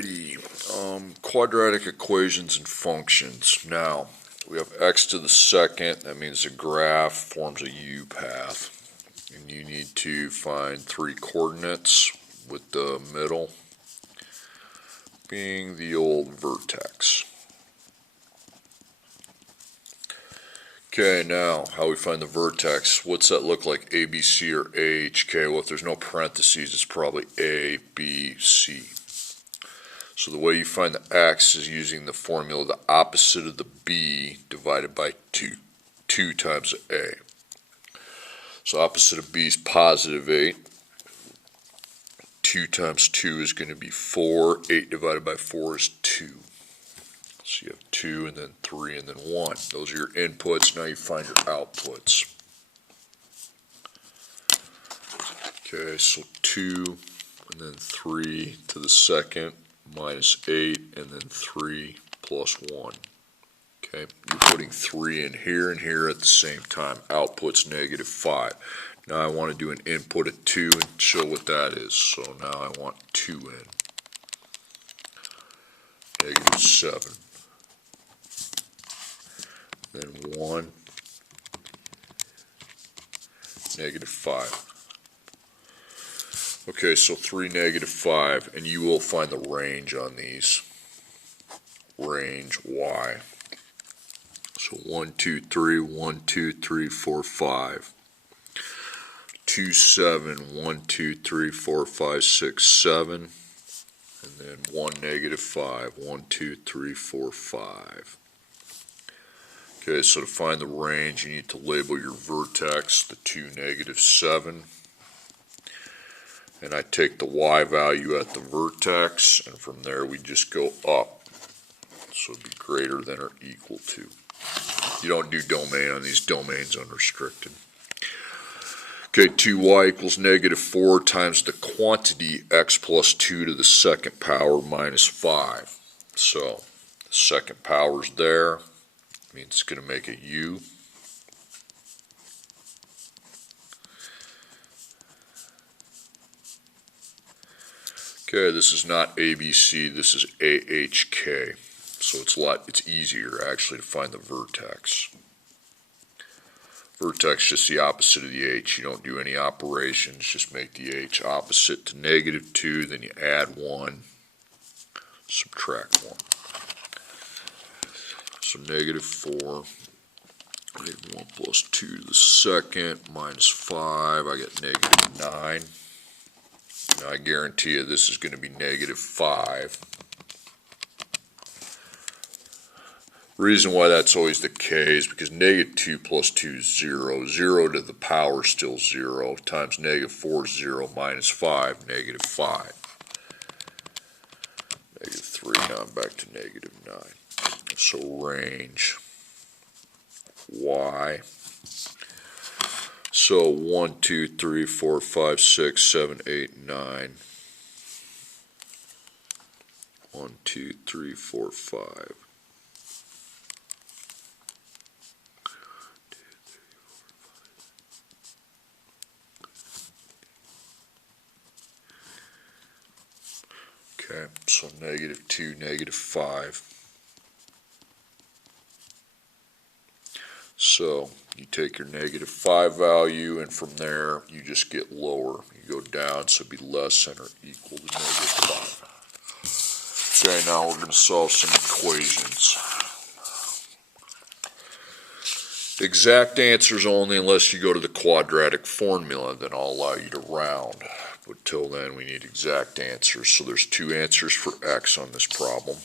Alrighty, quadratic equations and functions. Now, we have x to the second. That means the graph forms a u-path. And you need to find three coordinates with the middle being the old vertex. Okay, now, how we find the vertex. What's that look like, A, B, C, or A, H, K? Well, if there's no parentheses, it's probably A, B, C. So the way you find the x is using the formula, the opposite of the b divided by 2. 2 times a. So opposite of b is positive 8. 2 times 2 is going to be 4. 8 divided by 4 is 2. So you have 2 and then 3 and then 1. Those are your inputs. Now you find your outputs. Okay, so 2 and then 3 to the second minus 8 and then 3 plus 1. Okay, you're putting 3 in here and here at the same time. Output's negative 5. Now I want to do an input of 2 and show what that is. So now I want 2 in. Negative 7. Then 1. Negative 5. Okay, so 3, negative 5, and you will find the range on these. Range y. So 1, 2, 3, 1, 2, 3, 4, 5. 2, 7, 1, 2, 3, 4, 5, 6, 7. And then 1, negative 5, 1, 2, 3, 4, 5. Okay, so to find the range, you need to label your vertex, the 2, negative 7. And I take the y value at the vertex, and from there we just go up. So it'd be greater than or equal to. You don't do domain on these, domains unrestricted. Okay, 2y equals negative 4 times the quantity x plus 2 to the second power minus 5. So the second power's there, means it's going to make a u. Okay, this is not ABC, this is AHK. So it's easier actually to find the vertex. Vertex just the opposite of the h. You don't do any operations, just make the h opposite to negative 2, then you add 1, subtract 1. So negative 4, negative 1 plus 2 to the second, minus 5, I get negative 9. Now I guarantee you this is going to be negative 5. The reason why that's always the case is because negative 2 plus 2 is 0. 0 to the power is still 0. Times negative 4 is 0 minus 5, negative 5. Negative 3, now I'm back to negative 9. So range y. So 1, 2, 3, 4, 5, 6, 7, 8, 9. 1, 2, 3, 4, 5. Okay, so negative 2, negative 5. So you take your negative 5 value, and from there you just get lower. You go down, so it'd be less than or equal to negative 5. Okay, now we're going to solve some equations. Exact answers only unless you go to the quadratic formula, then I'll allow you to round. But till then, we need exact answers. So there's 2 answers for x on this problem.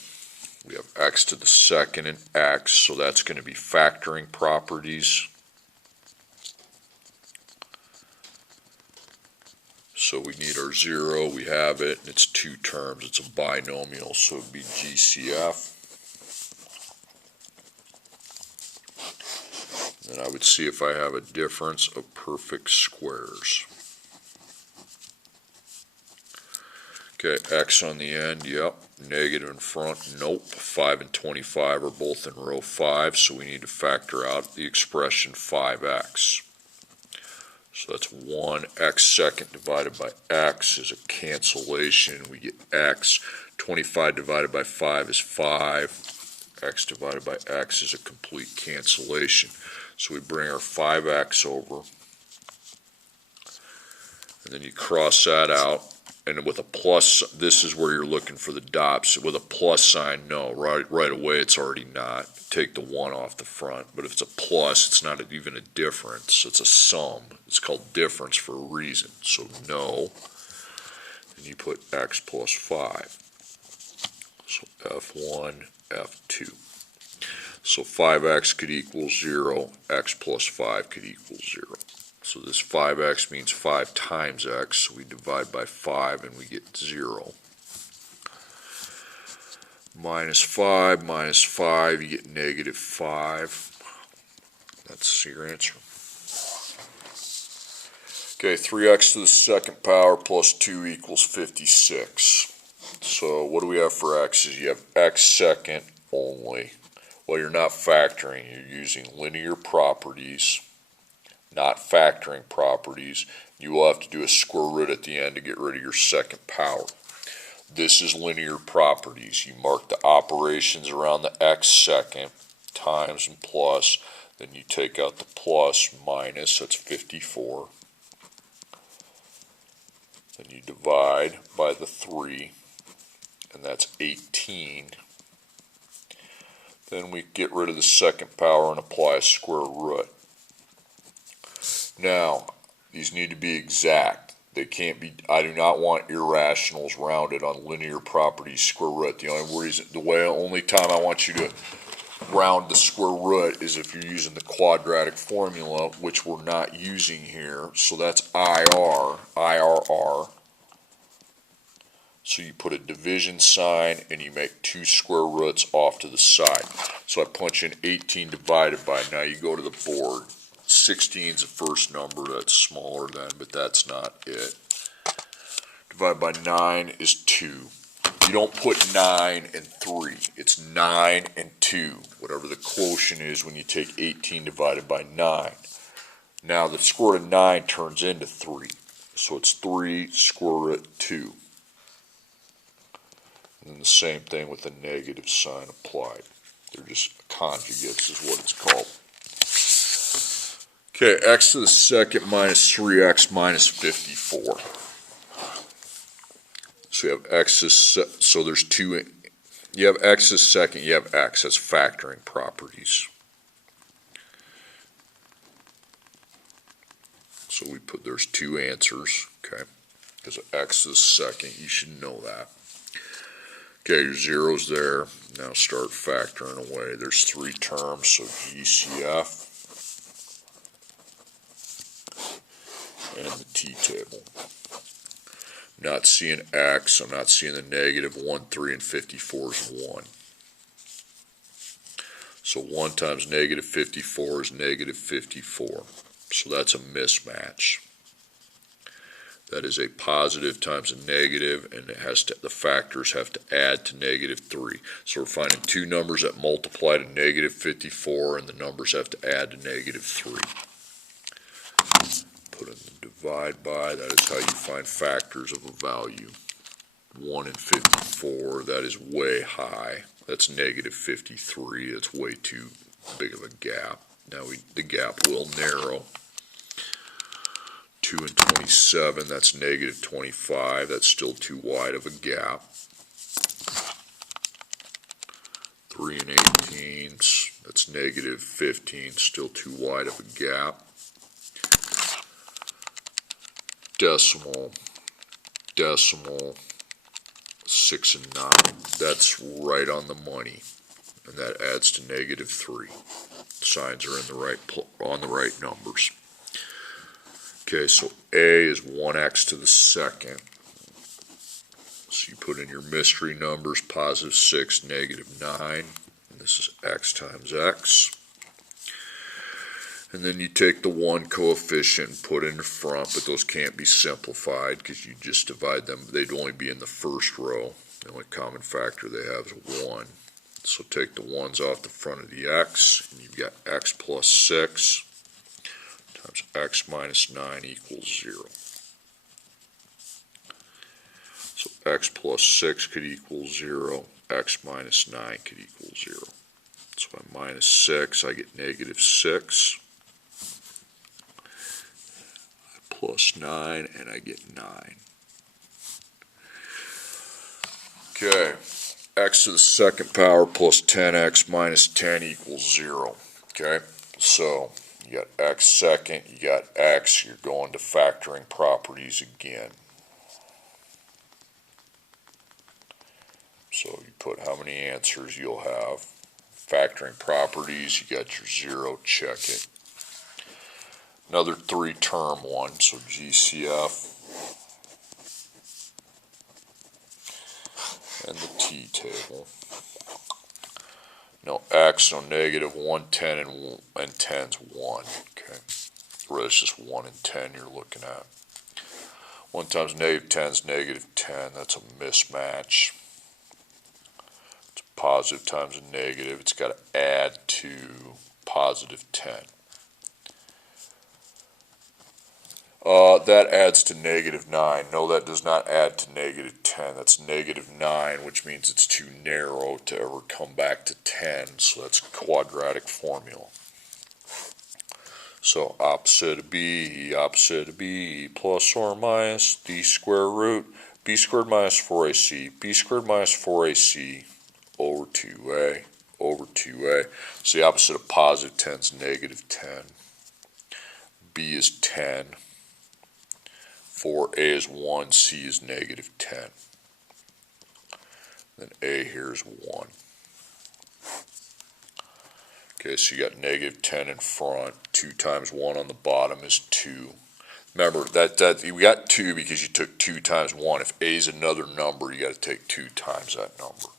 We have x to the second and x, so that's going to be factoring properties. So we need our 0, we have it, and it's 2 terms. It's a binomial, so it would be GCF. Then I would see if I have a difference of perfect squares. Okay, x on the end, yep. Negative in front, nope. 5 and 25 are both in row 5, so we need to factor out the expression 5x. So that's 1 x second divided by x is a cancellation. We get x. 25 divided by 5 is 5. X divided by x is a complete cancellation. So we bring our 5x over, and then you cross that out. And with a plus, this is where you're looking for the dots. With a plus sign, no, right away it's already not. Take the 1 off the front. But if it's a plus, it's not even a difference. It's a sum. It's called difference for a reason. So no. And you put x plus 5. So f1, f2. So 5x could equal 0. X plus 5 could equal 0. So this 5x means 5 times x, so we divide by 5 and we get 0. Minus 5, you get negative 5. That's your answer. Okay, 3x to the second power plus 2 equals 56. So what do we have for x's? You have x second only. Well, you're not factoring, you're using linear properties, not factoring properties. You will have to do a square root at the end to get rid of your second power. This is linear properties. You mark the operations around the x second, times and plus, then you take out the plus, minus, that's 54. Then you divide by the 3, and that's 18. Then we get rid of the second power and apply a square root. Now, these need to be exact. They can't be, I do not want irrationals rounded on linear properties square root. The only time I want you to round the square root is if you're using the quadratic formula, which we're not using here. So that's IRR. So you put a division sign and you make 2 square roots off to the side. So I punch in 18 divided by, now you go to the board. 16 is the first number, that's smaller than, but that's not it. Divided by 9 is 2. You don't put 9 and 3. It's 9 and 2, whatever the quotient is when you take 18 divided by 9. Now the square root of 9 turns into 3. So it's 3 square root 2. And then the same thing with the negative sign applied. They're just conjugates is what it's called. Okay, x to the second minus 3x minus 54. So you have x is, so there's two, you have x is second, you have x, that's factoring properties. So we put, there's 2 answers, okay, because x is second, you should know that. Okay, your zero's there, now start factoring away. There's 3 terms, so GCF. And the t-table. Not seeing x, I'm not seeing the negative, 1, 3, and 54 is 1. So 1 times negative 54 is negative 54. So that's a mismatch. That is a positive times a negative, and it has to, the factors have to add to negative 3. So we're finding 2 numbers that multiply to negative 54, and the numbers have to add to negative 3. Put in the divide by, that is how you find factors of a value. 1 and 54, that is way high. That's negative 53, that's way too big of a gap. Now the gap will narrow. 2 and 27, that's negative 25, that's still too wide of a gap. 3 and 18, that's negative 15, still too wide of a gap. Decimal, 6 and 9, that's right on the money, and that adds to negative 3. Signs are in the right on the right numbers. Okay, so A is 1x to the second. So you put in your mystery numbers, positive 6, negative 9, and this is x times x. And then you take the 1 coefficient and put in the front, but those can't be simplified because you just divide them. They'd only be in the first row. The only common factor they have is 1. So take the 1s off the front of the x, and you've got x plus 6 times x minus 9 equals 0. So x plus 6 could equal 0, x minus 9 could equal 0. So by minus 6, I get negative 6, plus 9, and I get 9. Okay, x to the second power plus 10x minus 10 equals 0. Okay, so you got x second, you got x, you're going to factoring properties again. So you put how many answers you'll have. Factoring properties, you got your 0, check it. Another 3-term one, so GCF and the t table. No x, so negative 1, 10, and 10's 1. Okay, or that's just 1 and 10 you're looking at. 1 times negative 10 is negative 10. That's a mismatch. It's positive times a negative. It's got to add to positive 10. That adds to negative 9. No, that does not add to negative 10. That's negative 9, which means it's too narrow to ever come back to 10. So that's quadratic formula. So opposite of b, plus or minus d square root b squared minus 4ac, b squared minus 4ac over 2a, over 2a. So the opposite of positive 10 is negative 10. b is 10. 4a is 1, c is negative 10. Then a here is 1. Okay, so you got negative 10 in front. 2 times 1 on the bottom is 2. Remember, that you got 2 because you took 2 times 1. If a is another number, you got to take 2 times that number.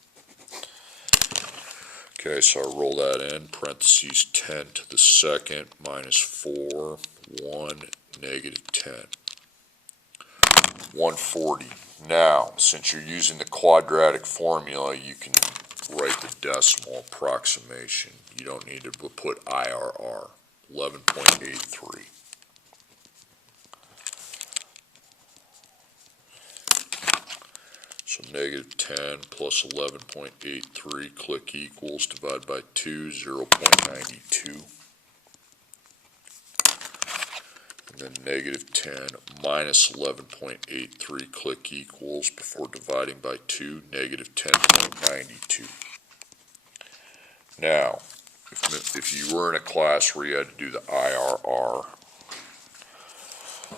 Okay, so I roll that in. Parentheses 10 to the second minus 4, 1, negative 10. 140. Now, since you're using the quadratic formula, you can write the decimal approximation. You don't need to put IRR. 11.83. So negative 10 plus 11.83, click equals, divide by 2, 0.92. And then negative 10 minus 11.83, click equals, before dividing by 2, negative 10.92. Now, if you were in a class where you had to do the IRR,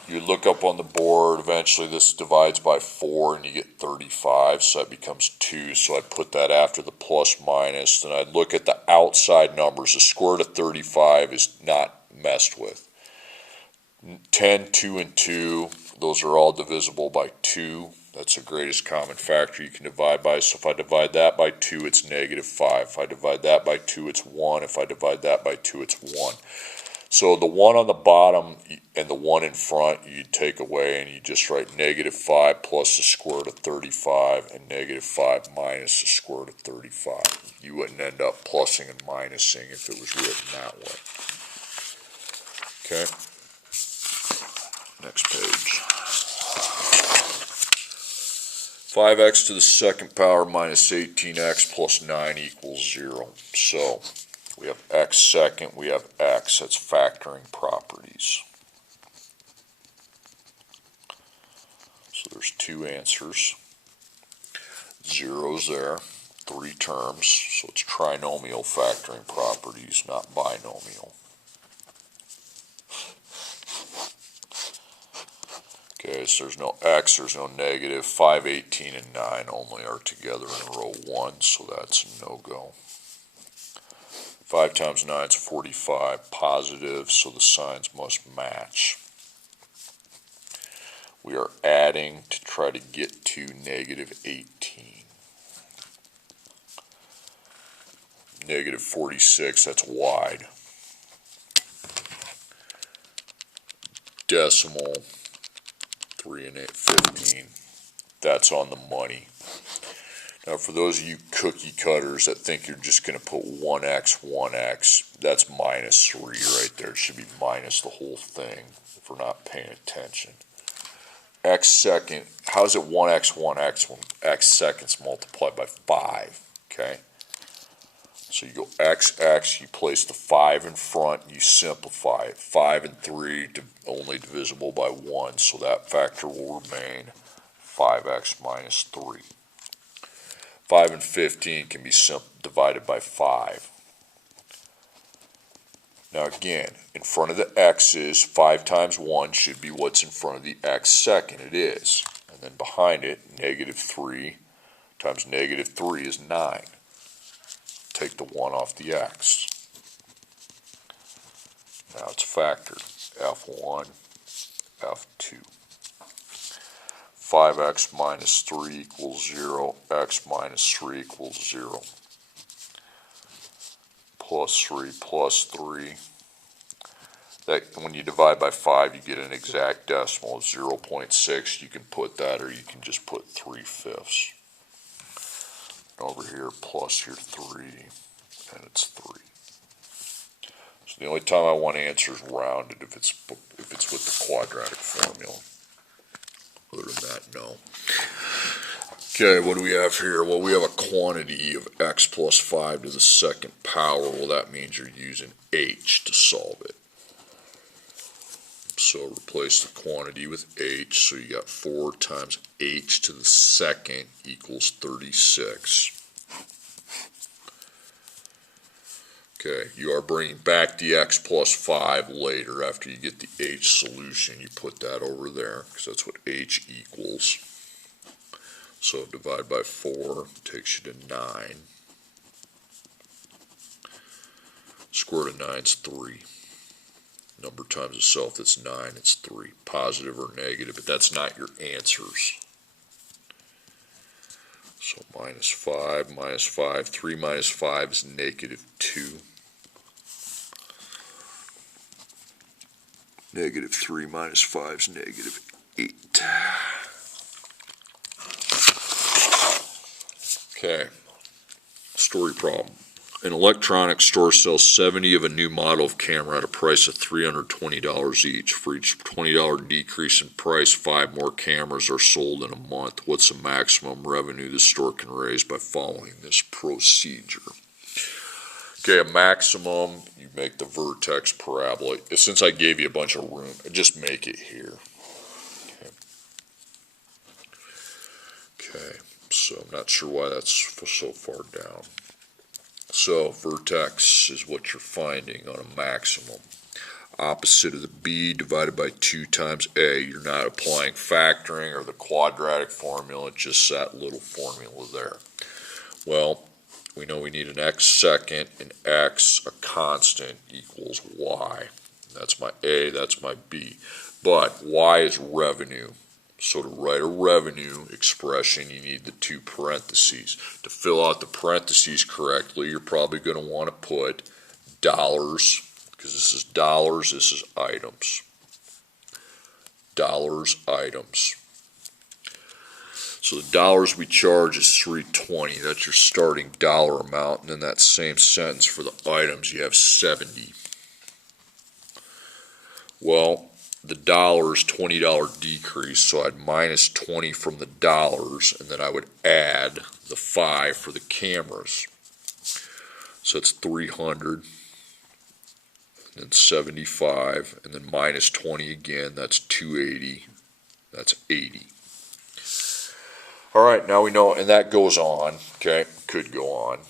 you look up on the board, eventually this divides by 4 and you get 35, so that becomes 2, so I'd put that after the plus minus, then I'd look at the outside numbers. The square root of 35 is not messed with. 10, 2, and 2, those are all divisible by 2. That's the greatest common factor you can divide by. So if I divide that by 2, it's negative 5. If I divide that by 2, it's 1. If I divide that by 2, it's 1. So the 1 on the bottom and the 1 in front you take away, and you just write negative 5 plus the square root of 35 and negative 5 minus the square root of 35. You wouldn't end up plussing and minusing if it was written that way. Okay. Next page. 5x to the second power minus 18x plus 9 equals 0. So we have x second, we have x. That's factoring properties. So there's 2 answers. Zeros there. 3 terms. So it's trinomial factoring properties, not binomial. Okay, so there's no x, there's no negative. 5, 18, and 9 only are together in row 1, so that's a no-go. 5 times 9 is 45, positive, so the signs must match. We are adding to try to get to negative 18. Negative 46, that's wide. Decimal. 3 and 8, 15. That's on the money. Now for those of you cookie cutters that think you're just going to put 1x, that's minus 3 right there. It should be minus the whole thing if we're not paying attention. X second, how is it 1x when x seconds multiplied by 5? Okay, so you go x, you place the 5 in front, you simplify it. 5 and 3 only divisible by 1, so that factor will remain 5x minus 3. 5 and 15 can be divided by 5. Now again, in front of the x's, 5 times 1 should be what's in front of the x second. It is. And then behind it, negative 3 times negative 3 is 9. Take the 1 off the x. Now it's factored. F1, F2. 5x minus 3 equals 0, x minus 3 equals 0. Plus 3 plus 3. That, when you divide by 5, you get an exact decimal of 0.6. You can put that, or you can just put 3/5. And over here, plus your 3, and it's 3. So the only time I want answers rounded if it's with the quadratic formula. Other than that, no. Okay, what do we have here? Well, we have a quantity of x plus 5 to the second power. Well, that means you're using h to solve it. So replace the quantity with h. So you got 4 times h to the second equals 36. Okay, you are bringing back the x plus 5 later after you get the h solution. You put that over there because that's what h equals. So divide by 4 takes you to 9. Square root of 9 is 3. Number times itself, that's 9, it's 3. Positive or negative, but that's not your answers. So minus 5, 3 minus 5 is negative 2. Negative 3 minus 5 is negative 8. Okay, story problem. An electronics store sells 70 of a new model of camera at a price of $320 each. For each $20 decrease in price, 5 more cameras are sold in a month. What's the maximum revenue the store can raise by following this procedure? Okay, a maximum, you make the vertex parabola. Since I gave you a bunch of room, just make it here. Okay, so I'm not sure why that's so far down. So vertex is what you're finding on a maximum. Opposite of the b divided by 2 times a. You're not applying factoring or the quadratic formula, it's just that little formula there. Well, we know we need an x second and x, a constant, equals y. That's my a, that's my b. But y is revenue. So to write a revenue expression, you need the 2 parentheses. To fill out the parentheses correctly, you're probably going to want to put dollars, because this is dollars, this is items. Dollars, items. So the dollars we charge is $3.20. That's your starting dollar amount. And then that same sentence for the items, you have 70. Well, the dollars, $20 decrease, so I'd minus 20 from the dollars, and then I would add the 5 for the cameras. So it's 300, and then 75, and then minus 20 again, that's 280, that's 80. All right, now we know, and that goes on, okay, could go on.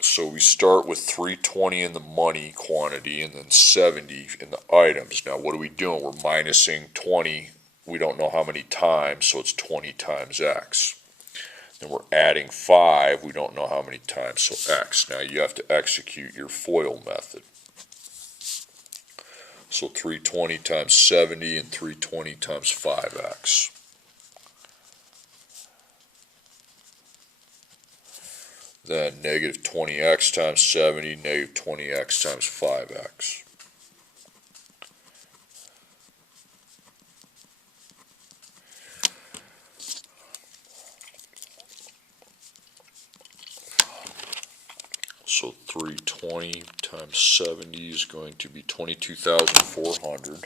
So we start with 320 in the money quantity and then 70 in the items. Now what are we doing? We're minusing 20. We don't know how many times, so it's 20 times x. Then we're adding 5. We don't know how many times, so x. Now you have to execute your FOIL method. So 320 times 70 and 320 times 5x. Then negative 20x times 70, negative 20x times 5x. So 320 times 70 is going to be 22,400.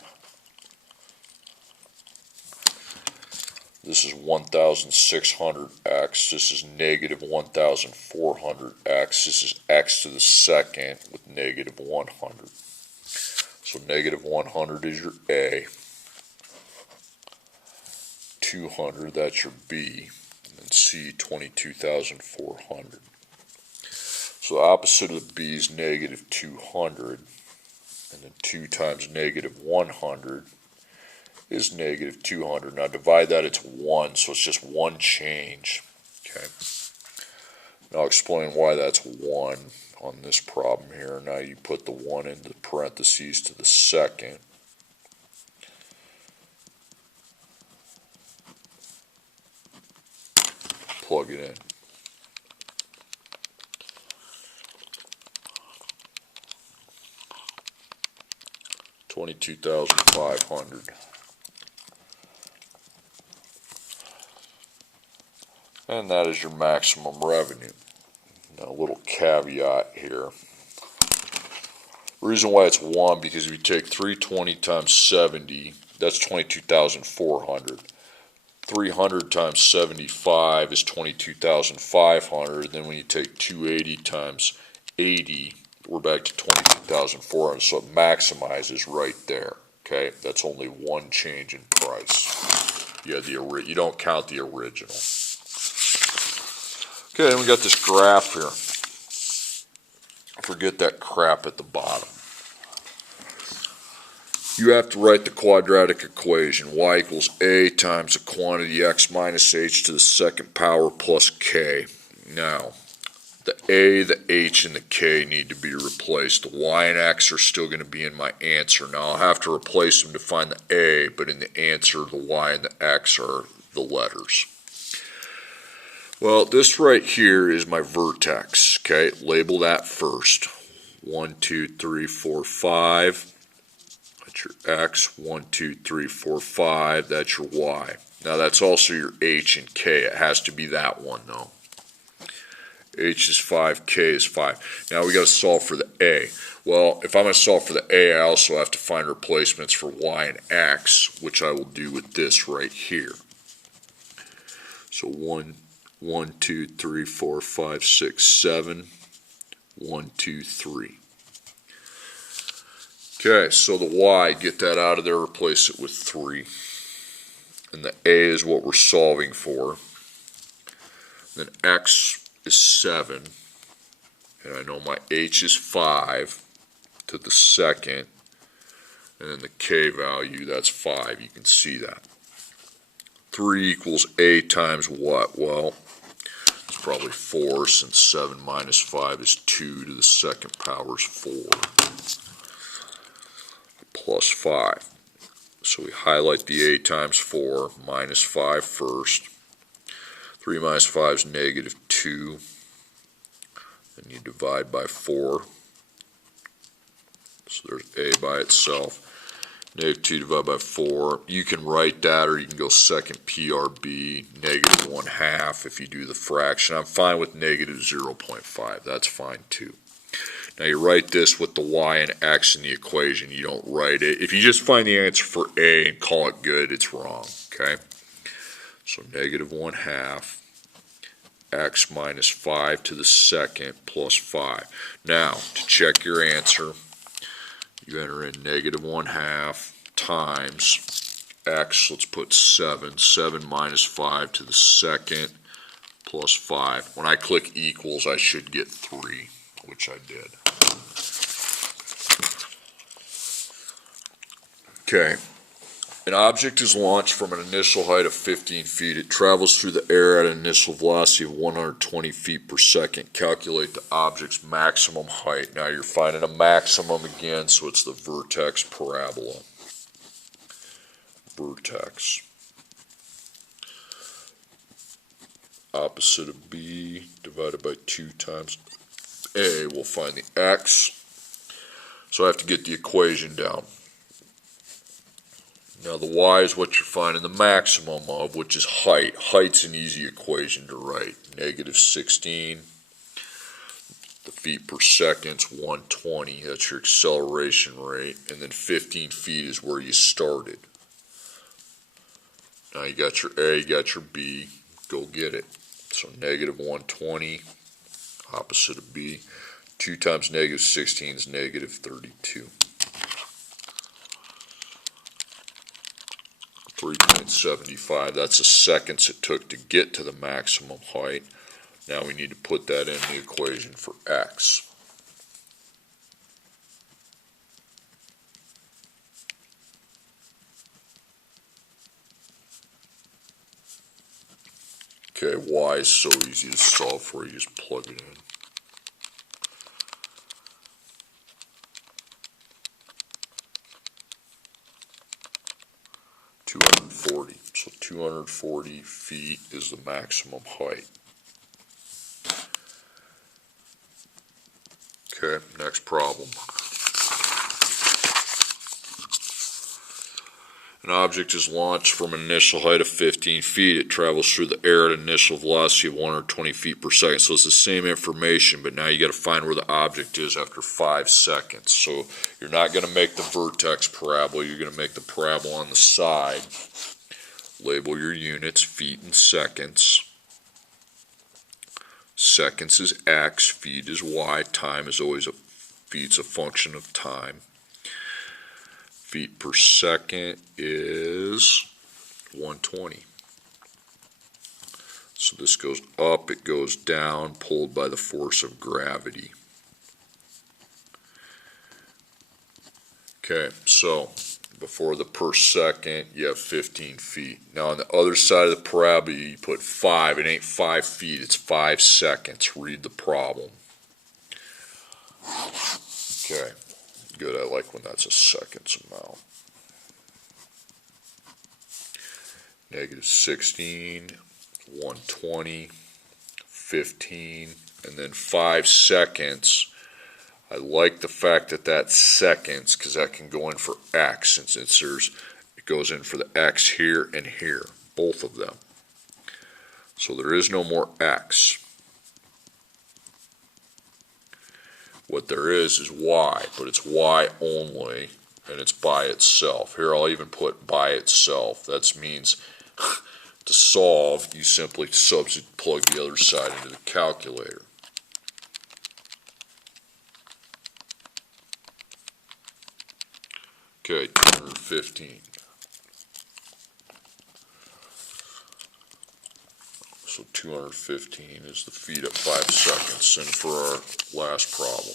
This is 1,600x. This is negative 1,400x. This is x to the second with negative 100. So negative 100 is your A. 200, that's your B. And then C, 22,400. So the opposite of the B is negative 200. And then 2 times negative 100 is negative 200. Now divide that, it's 1, so it's just one change. Okay. Now I'll explain why that's 1 on this problem here. Now you put the 1 into parentheses to the second. Plug it in. $22,500. And that is your maximum revenue. Now a little caveat here. The reason why it's 1, because if you take 320 times 70, that's 22,400. 300 times 75 is 22,500. Then when you take 280 times 80, we're back to 22,400. So it maximizes right there. Okay, that's only one change in price. Yeah, you don't count the original. Okay, then we got this graph here. Forget that crap at the bottom. You have to write the quadratic equation. Y equals A times the quantity x minus h to the second power plus k. Now, the A, the h, and the k need to be replaced. The y and x are still going to be in my answer. Now, I'll have to replace them to find the A, but in the answer, the y and the x are the letters. Well, this right here is my vertex. Okay, label that first. 1, 2, 3, 4, 5. That's your x. 1, 2, 3, 4, 5. That's your y. Now that's also your h and k. It has to be that one though. H is 5, k is 5. Now we got to solve for the a. Well, if I'm going to solve for the a, I also have to find replacements for y and x, which I will do with this right here. So 1, 2, 3, 4, 5, 6, 7. 1, 2, 3. Okay, so the y, get that out of there, replace it with 3. And the a is what we're solving for. Then x is 7. And I know my h is 5 to the second. And then the k value, that's 5. You can see that. 3 equals a times what? Well, it's probably 4, since 7 minus 5 is 2 to the second power is 4. Plus 5. So we highlight the a times 4, minus 5 first. 3 minus 5 is negative 2. And you divide by 4. So there's a by itself. Negative 2 divided by 4. You can write that, or you can go second PRB, negative 1/2 if you do the fraction. I'm fine with negative 0.5. That's fine too. Now you write this with the y and x in the equation. You don't write it. If you just find the answer for a and call it good, it's wrong. Okay? So negative 1/2 x minus 5 to the second plus 5. Now, to check your answer, you enter in negative 1/2 times x, let's put 7. 7 minus 5 to the second plus 5. When I click equals, I should get 3, which I did. Okay. An object is launched from an initial height of 15 feet. It travels through the air at an initial velocity of 120 feet per second. Calculate the object's maximum height. Now you're finding a maximum again, so it's the vertex parabola. Vertex. Opposite of b divided by 2 times a. We'll find the x. So I have to get the equation down. Now the y is what you're finding the maximum of, which is height. Height's an easy equation to write. Negative 16. The feet per second's 120, that's your acceleration rate, and then 15 feet is where you started. Now you got your A, you got your B, go get it. So negative 120, opposite of B. 2 times negative 16 is negative 32. 3.75, that's the seconds it took to get to the maximum height. Now we need to put that in the equation for x. Okay, y is so easy to solve for, you just plug it in. So 240 feet is the maximum height. Okay, next problem. An object is launched from an initial height of 15 feet. It travels through the air at an initial velocity of 120 feet per second. So it's the same information, but now you got to find where the object is after 5 seconds. So you're not going to make the vertex parabola. You're going to make the parabola on the side. Label your units, feet and seconds. Seconds is x, feet is y, time is always feet's a function of time. Feet per second is 120. So this goes up, it goes down, pulled by the force of gravity. Okay, so before the per second, you have 15 feet. Now on the other side of the parabola, you put 5. It ain't 5 feet, it's 5 seconds. Read the problem. Okay, good. I like when that's a seconds amount. Negative 16, 120, 15, and then 5 seconds. I like the fact that that's seconds because that can go in for x, since it goes in for the x here and here, both of them. So there is no more x. What there is y, but it's y only, and it's by itself. Here I'll even put by itself. That means to solve, you simply plug the other side into the calculator. Okay, 215. So 215 is the feet at 5 seconds. And for our last problem.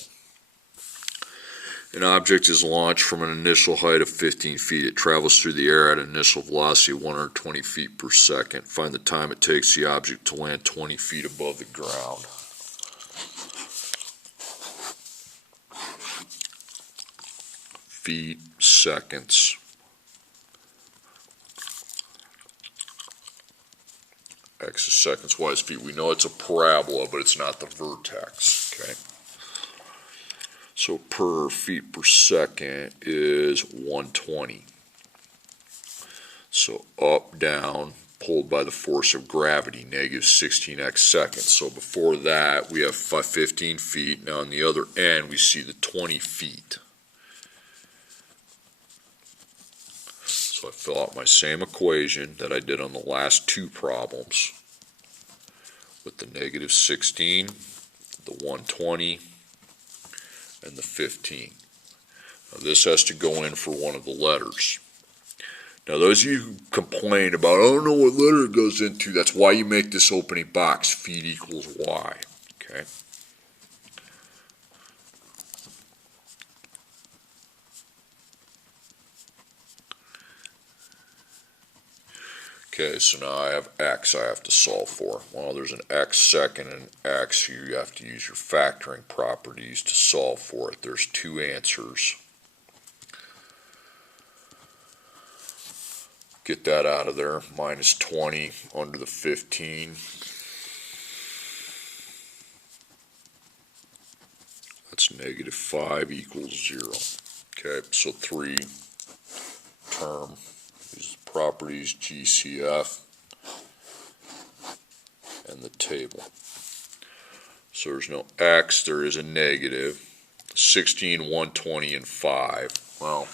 An object is launched from an initial height of 15 feet. It travels through the air at an initial velocity of 120 feet per second. Find the time it takes the object to land 20 feet above the ground. Feet, seconds. X is seconds, y is feet. We know it's a parabola, but it's not the vertex. Okay. So per feet per second is 120. So up, down, pulled by the force of gravity, negative 16x seconds. So before that, we have 15 feet. Now on the other end, we see the 20 feet. So I fill out my same equation that I did on the last 2 problems with the negative 16, the 120, and the 15. Now this has to go in for one of the letters. Now those of you who complain about, I don't know what letter it goes into, that's why you make this opening box, feet equals y. Okay. Okay, so now I have x I have to solve for. Well, there's an x second and x, you have to use your factoring properties to solve for it. There's 2 answers. Get that out of there. Minus 20 under the 15. That's negative 5 equals 0. Okay, so 3 term. Properties, GCF, and the table. So there's no x, there is a negative. 16, 120, and 5. Well,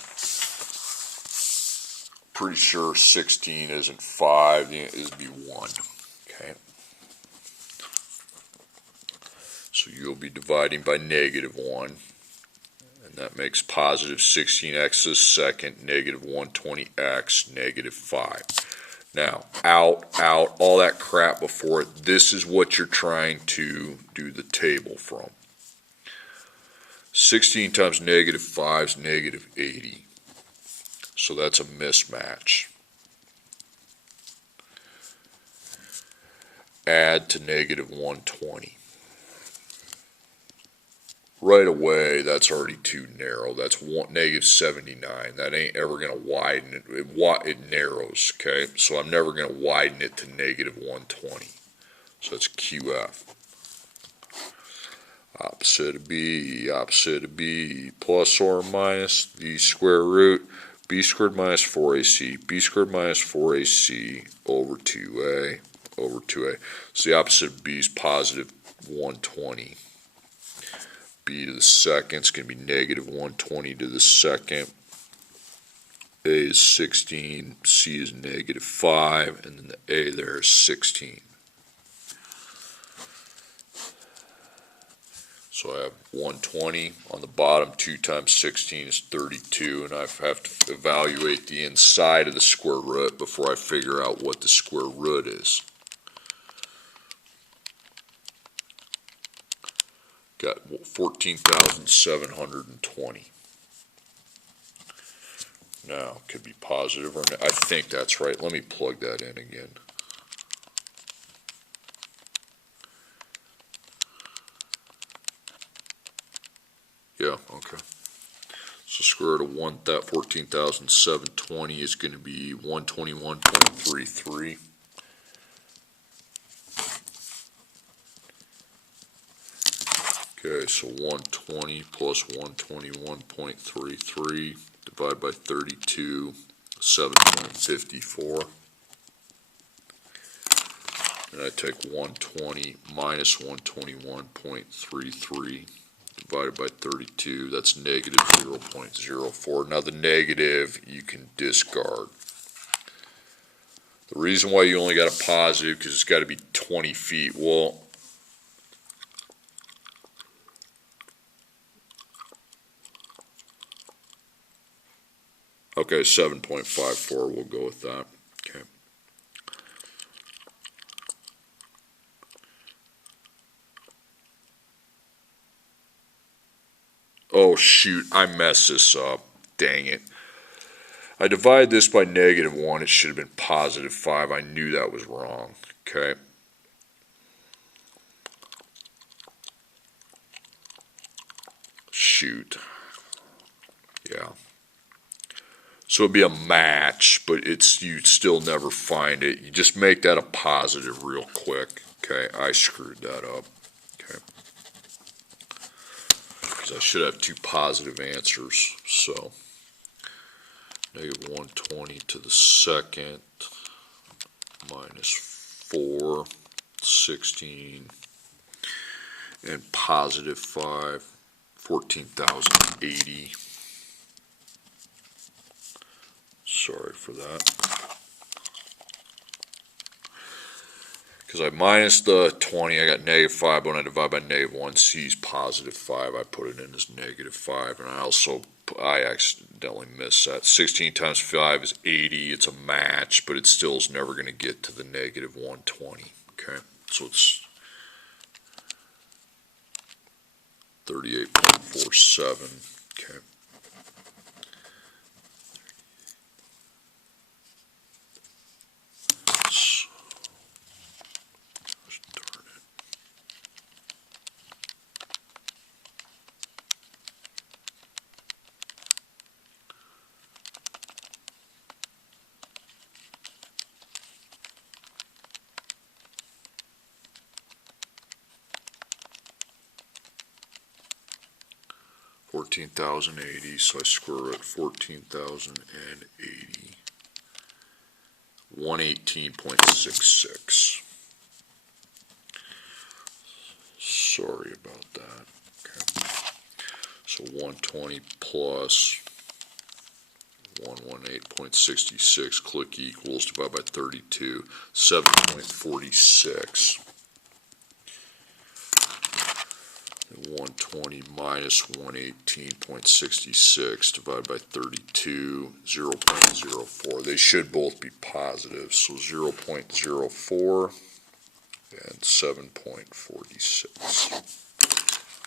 pretty sure 16 isn't 5, it would be 1. Okay. So you'll be dividing by negative 1. And that makes positive 16x to the second, negative 120x, negative 5. Now, out, all that crap before it, this is what you're trying to do the table from. 16 times negative 5 is negative 80. So that's a mismatch. Add to negative 120. Right away, that's already too narrow. That's negative 79. That ain't ever going to widen it. It narrows, okay? So I'm never going to widen it to negative 120. So that's QF. Opposite of B, plus or minus the square root, B squared minus 4AC, B squared minus 4AC over 2A, over 2A. So the opposite of B is positive 120. B to the second is going to be negative 120 to the second. A is 16, C is negative 5, and then the A there is 16. So I have 120 on the bottom, 2 times 16 is 32, and I have to evaluate the inside of the square root before I figure out what the square root is. Got 14,720. Now, it could be positive or I think that's right. Let me plug that in again. Yeah, okay. So square root of 14,720 is going to be 121.33. Okay, so 120 plus 121.33 divided by 32, 7.54. And I take 120 minus 121.33 divided by 32. That's negative 0.04. Now the negative you can discard. The reason why you only got a positive because it's got to be 20 feet. Well, okay, 7.54, we'll go with that. Okay. Oh shoot, I messed this up. Dang it. I divide this by negative 1, it should have been positive 5. I knew that was wrong. Okay. Shoot. Yeah. So it'd be a match, but you'd still never find it. You just make that a positive real quick. Okay, I screwed that up. Okay. Because I should have two positive answers. So negative 120 to the second minus 4, 16, and positive 5, 14,080. Sorry for that. Because I minus the 20, I got negative 5, but when I divide by negative 1, C is positive 5. I put it in as negative 5, and I accidentally missed that. 16 times 5 is 80. It's a match, but it still is never going to get to the negative 120. Okay, so it's 38.47. Okay. $14,080, so I square root 14,080. 118.66. Sorry about that. Okay. So 120 plus 118.66, click equals, divide by 32, 7.46. 120 minus 118.66 divided by 32, 0.04. They should both be positive, so 0.04 and 7.46.